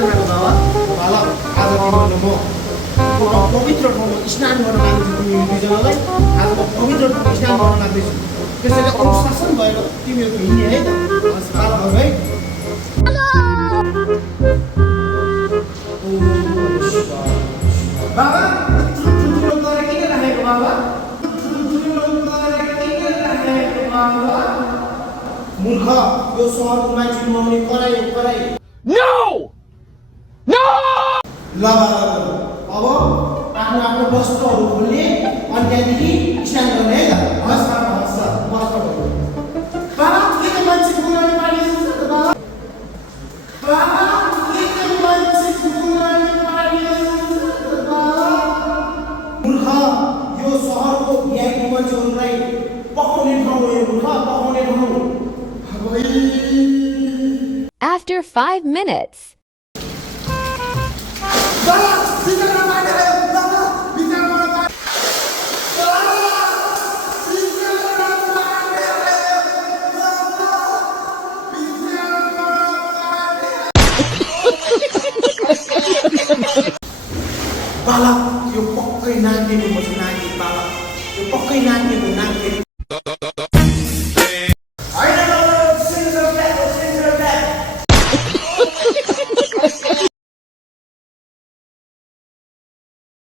जानको बाबा भाला आज तिमीहरू म पवित्र ठाउँमा स्नान गर्न लाग्दैछु तिमीहरू दुईजनालाई आज म पवित्र ठाउँमा स्नान गर्न लाग्दैछु त्यसैले अनुशासन भएर तिमीहरू हिँड्ने है त बालकहरू है बाबा ठुलो गरेर किन राखेको बाबा मूर्ख यो सहरको मान्छे नुहाउने कराई No! No! ल अब आफ्नो आफ्नो वस्त्रहरू खोल्ने अनि त्यहाँदेखि स्नान गर्ने है त हस् वस्त्रहरू बाबा के मान्छे नुहाउने पानी छ बाबा बाबा के मान्छे नुहाउने पानी छ बाबा मूर्ख यो सहरको यहाँको मान्छेहरूलाई पकाउने ठाउँ हो यो मूर्ख पकाउने ठाउँ After 5 minutes. बालक यो पक्कै नाच्ने नानी बालक यो पक्कै नाच्ने